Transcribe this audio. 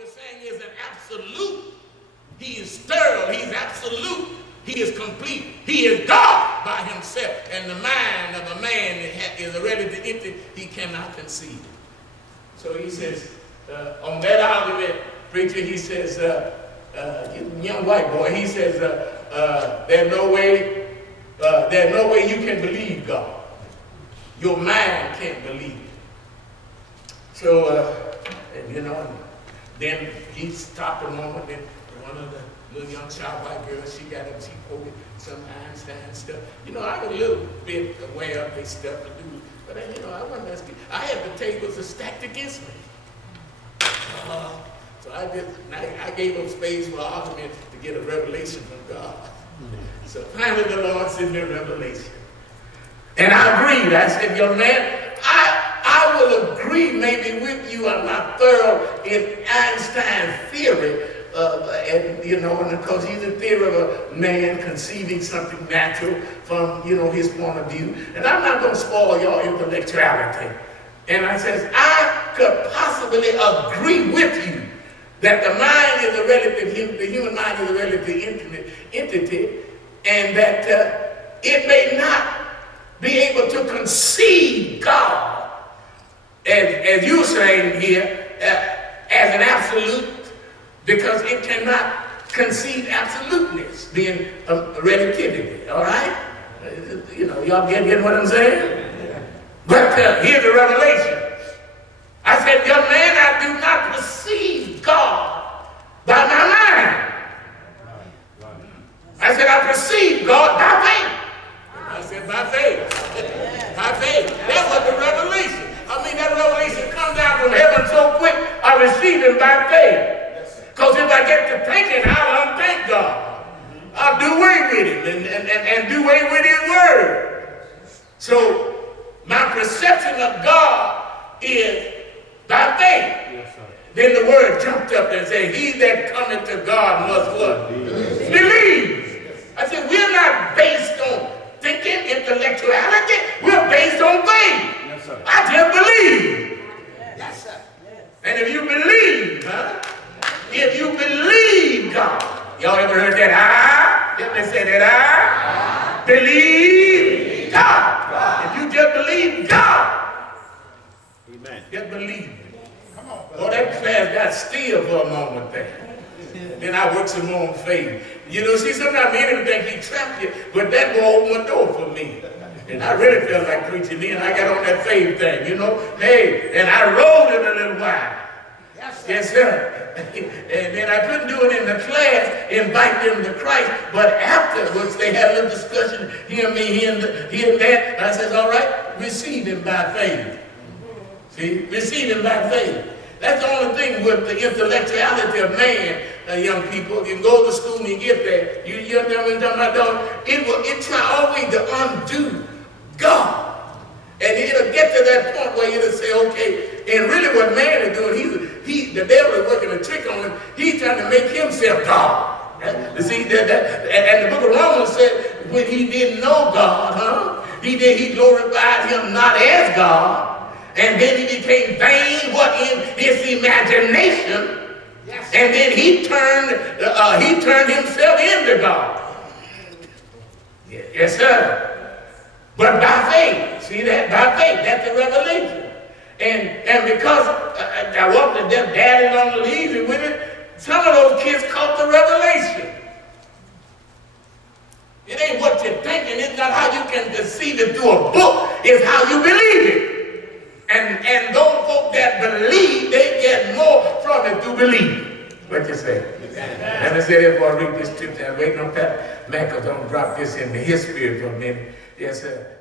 you're saying is an absolute. He is sterile. He's absolute. He is complete. He is God by himself. And the mind of a man is a relative entity he cannot conceive. So he says, on that argument, preacher, he says, young white boy, he says, there's no way you can believe God. Your mind can't believe it. So, you know, then he stopped a moment, then one of the little young child white girls, she got up, she quoted some Einstein stuff. You know, I was a little bit aware of this stuff to do, but you know, I wasn't as good. I had the tables stacked against me. So I gave up space for argument to get a revelation from God. So finally the Lord sent me a revelation. And I agreed. I said, young man, I will agree maybe with you. I'm not thorough in Einstein's theory. And you know, and because he's a theory of a man conceiving something natural from, you know, his point of view. And I'm not going to spoil your intellectuality. And I says, I could possibly agree with you that the mind is a relative, the human mind is a relative entity, and that it may not be able to conceive God, as you're saying here, as an absolute, because it cannot conceive absoluteness, being a relativity, all right? You know, y'all getting what I'm saying? But here's the revelation. I said, young man, I do not perceive God by my mind. I said, I perceive God by faith. I said, by faith. By faith. That was the revelation. I mean, that revelation comes down from heaven so quick, I receive it by faith. Because if I get to thinking, I'll unthank God. I'll do away with him and do away with his word. So my perception of God is by faith. Yes, sir. Then the word jumped up and said, he that cometh to God must what? Believe. I said, we're not based on thinking, intellectuality. We're based on faith. Yes, sir. I just believe. Yes, sir. And if you believe, if you believe God, y'all ever heard that? Let me say that. I believe God. If you just believe God, amen. Just believe it. Come on, boy, that class got still for a moment there. Then I worked some more on faith. You know, see, sometimes the enemy think he trapped you, but that will open a door for me. And I really felt like preaching then. I got on that faith thing, you know. Hey, and I rolled it a little while. Yes, sir. And then I couldn't do it in the class, invite them to Christ. But afterwards, they had a little discussion, hear me, hear that. And I said, all right, receive him by faith. See, receive him by faith. That's the only thing with the intellectuality of man, young people. You go to school and you get there. You know what I'm talking about, dog? It try always to undo God. And it'll get to that point where you'll say, okay, and really what man is doing, the devil is working a trick on him. He's trying to make himself God. You see, and the book of Romans said, when he didn't know God, he glorified him not as God. And then he became vain, what, in his imagination. Yes. And then he turned himself into God. Yes, sir. But by faith, see that? By faith, that's the revelation. And because I walked to death, daddy long and easy with it, some of those kids caught the revelation. It ain't what you're thinking, it's not how you can conceive it through a book, it's how you believe it. And those folk that believe, they get more from it to believe. What you say? Let me say that before I read this scripture. I'm waiting on Pat Mackle's going to drop this into his spirit for a minute. Yes, sir.